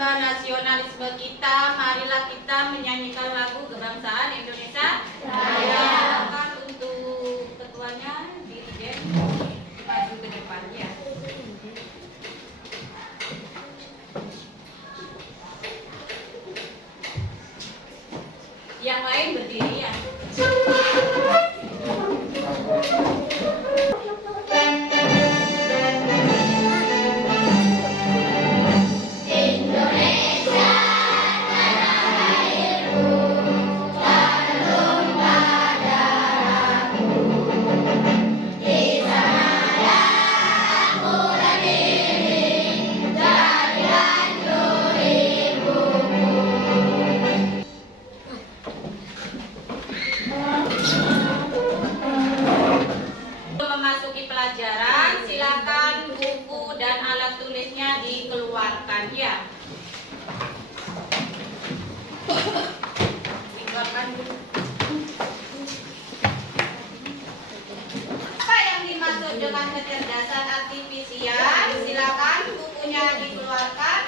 lomba nasionalisme kita, marilah kita menyanyikan lagu kebangsaan Indonesia Raya. Silakan untuk ketuanya Dirjen maju ke depan ya. Yang lain berdiri ya. Memasuki pelajaran, silakan buku dan alat tulisnya dikeluarkan ya. Tinggalkan dulu. Apa yang dimaksud dengan kecerdasan artifisial? Silakan bukunya dikeluarkan.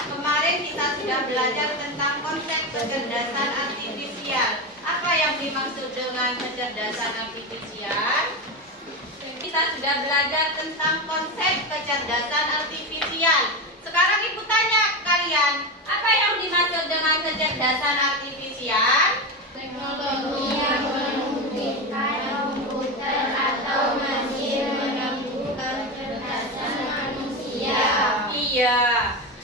Kemarin kita sudah belajar tentang konsep kecerdasan artifisial. Apa yang dimaksud dengan kecerdasan artifisial? Kita sudah belajar tentang konsep kecerdasan artifisial. Sekarang Ibu tanya kalian, apa yang dimaksud dengan kecerdasan artifisial? Teknologi yang memungkinkan komputer atau mesin meniru kecerdasan manusia. Iya,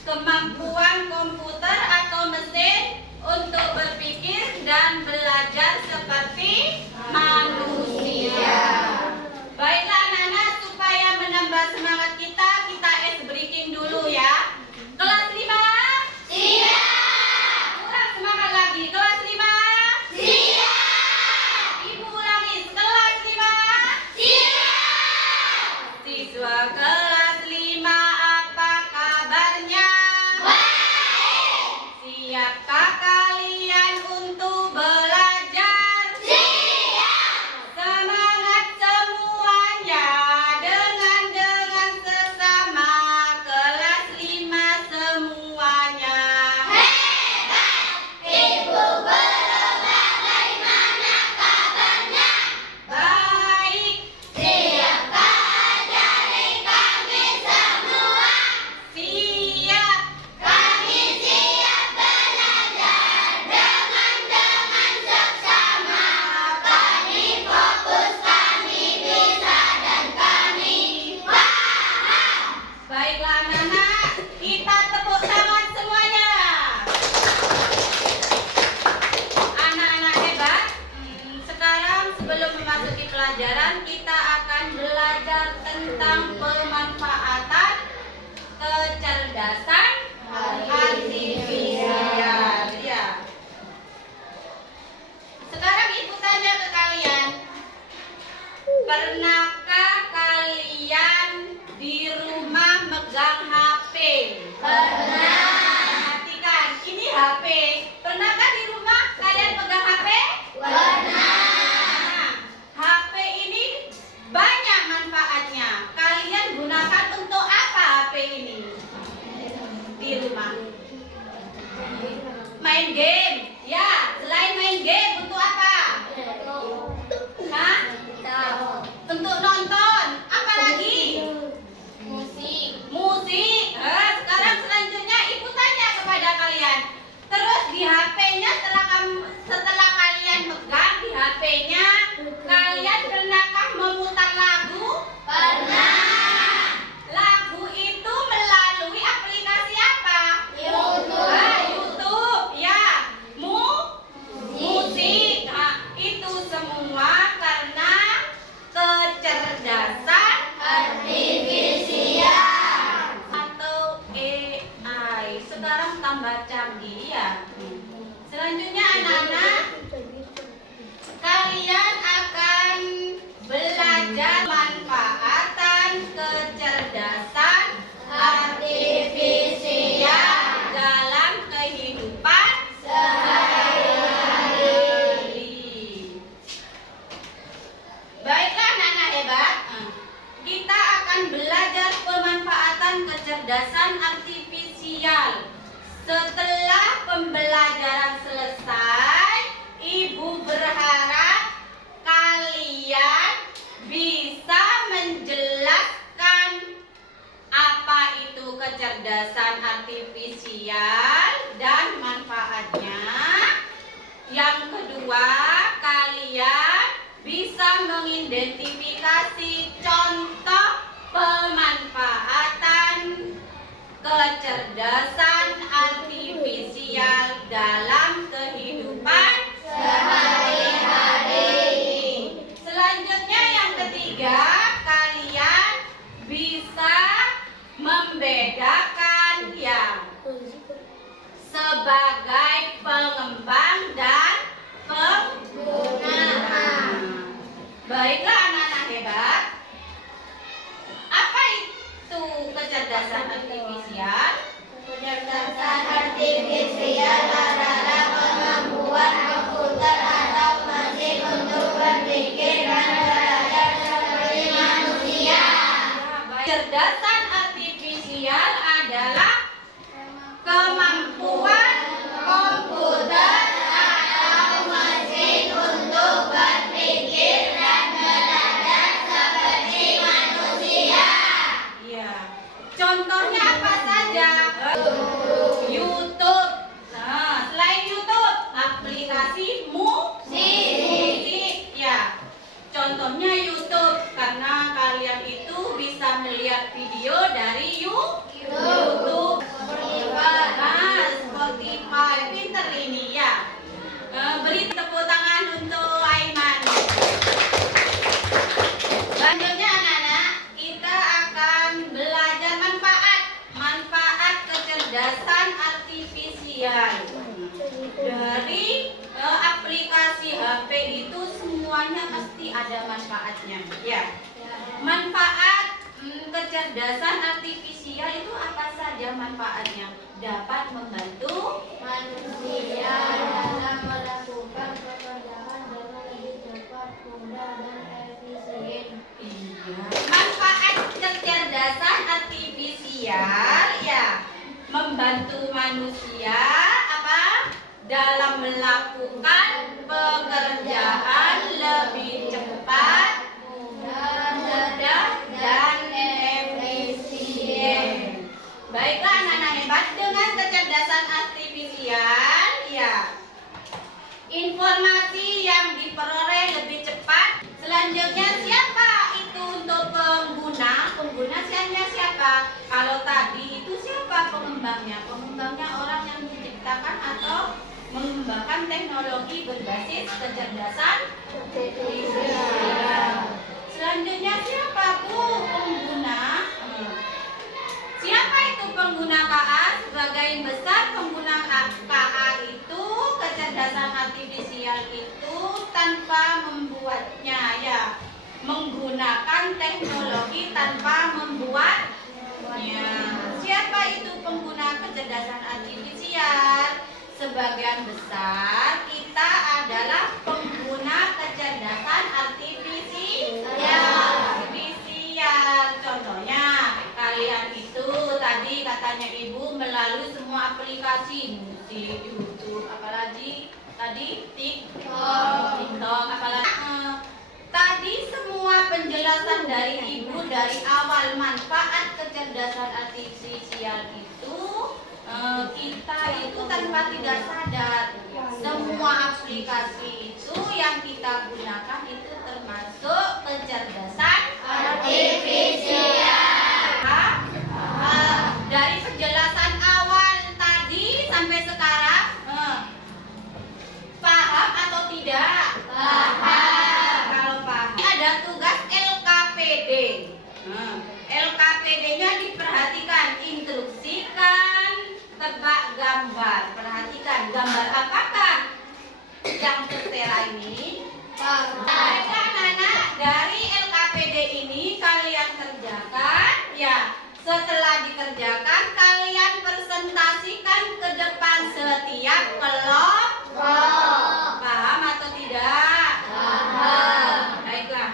kemampuan komputer atau mesin untuk berpikir dan belajar seperti manusia. Baiklah anak-anak, supaya menambah semangat kita es breaking dulu ya. Kelas 5? Siap. Kurang semangat lagi. Kelas 5? Siap. Ibu ulangi, kelas 5? Siap. Siswa kelas 5, apa kabarnya? Baik. Siapkah kalian untuk belajar? Siap. Semangat semuanya dengan sesama kelas 5 semuanya. Hebat! Ibu guru bagaimana kabarnya? Baik. Siapkah ajari kami semua? Siap. Kami siap belajar dengan seksama. Kami fokus, kami bisa, dan kami paham. Baiklah anak-anak, kita tepuk tangan semuanya. Anak-anak hebat. Sekarang sebelum memasuki pelajaran, kita akan belajar tentang pemanfaatan kecerdasan artifisial. Ya. Sekarang Ibu tanya ke kalian, pernahkah kalian di rumah megang HP? Pernah. Perhatikan, ini HP. Pernahkah di rumah kalian pegang HP? Pernah. HP ini banyak manfaatnya. Kalian gunakan untuk apa HP ini? Di rumah. Main game. Ya, selain main game untuk apa? Hah? Untuk nonton. Apa lagi? Musik. Sekarang selanjutnya Ibu tanya kepada kalian. Terus di HP-nya setelah kalian pegang di HP-nya, kalian pernahkah memutar lagu? Pernah. Lagu itu melalui aplikasi apa? YouTube. YouTube. Ya. Musik. Nah, itu semua karena kecerdasan Artifisial. atau AI. Sekarang tambah canggih ya. Selanjutnya anak-anak, kalian akan belajar manfaatan kecerdasan artifisial dalam kehidupan sehari-hari. Baiklah anak-anak hebat, kita akan belajar pemanfaatan kecerdasan artifisial Setelah pembelajaran selesai, Ibu berharap kalian bisa menjelaskan apa itu kecerdasan artifisial dan manfaatnya. Yang kedua, kalian bisa mengidentifikasi contoh pemanfaatan kecerdasan artifisial dalam kehidupan sehari-hari. Selanjutnya yang ketiga, kalian bisa membedakan yang sebagai pengembang dan pengguna. Baiklah anak-anak hebat. Apa itu kecerdasan artifisial? Kecerdasan artifisial adalah kemampuan komputer atau mesin untuk berpikir dan belajar seperti manusia. Kecerdasan artifisial adalah kemampuan komputer Atau mesin untuk berpikir dan belajar seperti manusia. ya. Contohnya apa saja? YouTube. Nah, selain YouTube, aplikasi musik. Ya. Contohnya YouTube karena kalian itu bisa melihat video dari YouTube. Nah, Spotify, pinter ini ya. Beri tepuk tangan untuk Aiman. Selanjutnya anak-anak, kita akan belajar manfaat kecerdasan artifisial. Dari aplikasi HP itu semuanya pasti ada manfaatnya. Ya. Manfaat kecerdasan artifisial itu apa saja manfaatnya? Dapat membantu Manusia dalam melakukan pekerjaan dengan lebih cepat, mudah, dan efisien. Iya. Manfaat kecerdasan artifisial ya membantu manusia apa? Dalam melakukan pekerjaan lebih cepat, mudah, dan efisien. Baiklah anak-anak hebat, dengan kecerdasan artifisial ya informasi yang diperoleh lebih cepat. Selanjutnya siapa itu untuk pengguna? Penggunanya siapa? Kalau tadi itu siapa pengembangnya? Pengembangnya orang yang menciptakan atau mengembangkan teknologi berbasis kecerdasan artifisial. Selanjutnya siapa Bu pengguna? Siapa itu pengguna KA? Sebagian besar pengguna KA itu kecerdasan artifisial itu tanpa membuatnya ya, menggunakan teknologi tanpa membuatnya. Siapa itu pengguna kecerdasan artifisial? Sebagian besar kita adalah pengguna kecerdasan artifisial. Contohnya kalian itu tadi katanya Ibu melalui semua aplikasi musik, YouTube, apalagi tadi TikTok, apalagi tadi semua penjelasan dari Ibu dari awal manfaat kecerdasan artifisial itu kita itu tanpa tidak sadar semua aplikasi itu yang kita gunakan itu termasuk kecerdasan Artifisial. Dari penjelasan awal tadi sampai sekarang paham atau tidak? Paham. Kalau paham, ada tugas LKPD. LKPD-nya diperhatikan, instruksikan, tebak gambar. Perhatikan gambar apakah yang tertera ini? Baiklah anak-anak, dari LKPD ini kalian kerjakan ya. Setelah dikerjakan kalian presentasikan ke depan setiap kelompok. Paham atau tidak? Paham. Baiklah.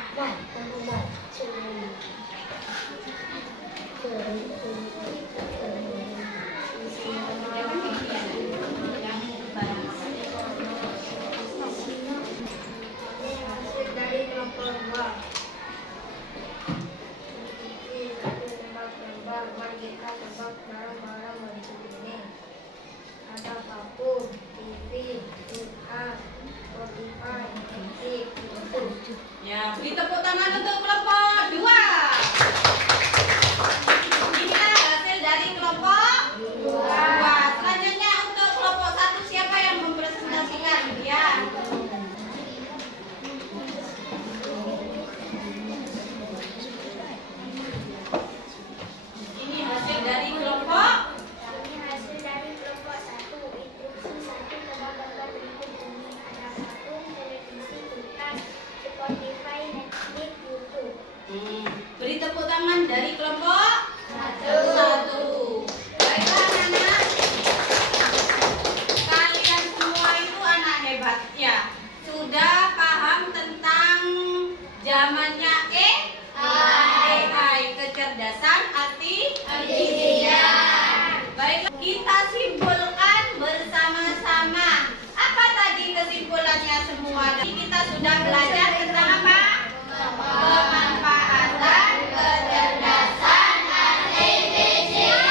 semua. Kita sudah belajar tentang apa? Pemanfaatan kecerdasan artifisial.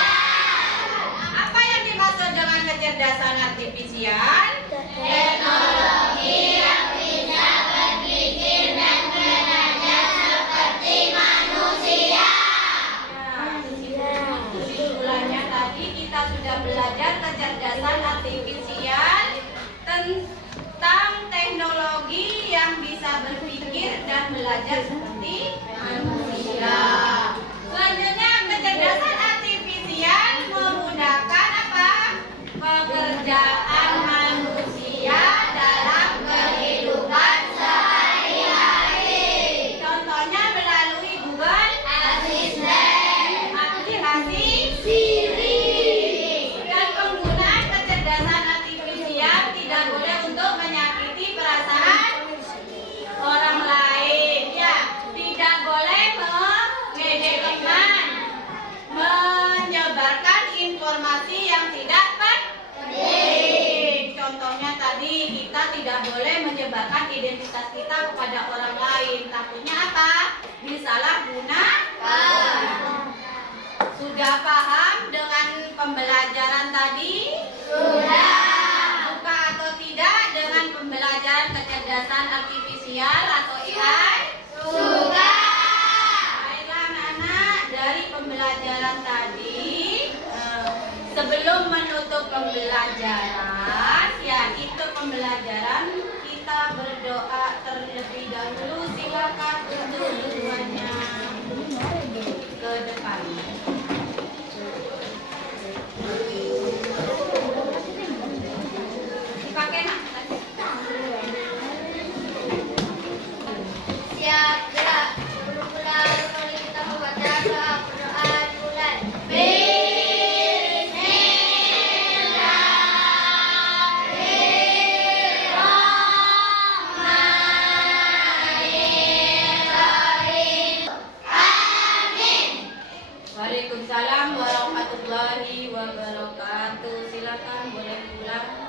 Apa yang dimaksud dengan kecerdasan artifisial? Teknologi yang bisa berpikir dan belajar seperti manusia. Kesimpulannya tadi kita sudah belajar kecerdasan artifisial tentang teknologi yang bisa berpikir dan belajar seperti manusia. Selanjutnya, kecerdasan artifisial memudahkan apa? Pekerjaan manusia dalam kehidupan sehari-hari. Contohnya melalui Google Assistant, aplikasi Siri. Dan penggunaan kecerdasan artifisial tidak boleh untuk menyakiti perasaan orang lain. Ya, tidak boleh mengejek teman, menyebarkan informasi yang tidak penting. Contohnya tadi, kita tidak boleh menyebarkan identitas kita kepada orang lain. Takutnya apa? Disalahgunakan. Sudah paham dengan pembelajaran tadi? Sudah. Suka atau tidak dengan pembelajaran kecerdasan artifisial atau AI? Suka. Baiklah anak-anak, dari pembelajaran tadi, sebelum menutup pembelajaran, yaitu pembelajaran, kita berdoa terlebih dahulu. Silakan untuk semuanya ke depan. Dipakai nak? Siap gerak. Mula-mula mari kita membaca doa perdoaan bulan. Waalaikumsalam warahmatullahi wabarakatuh. Silakan boleh pulang.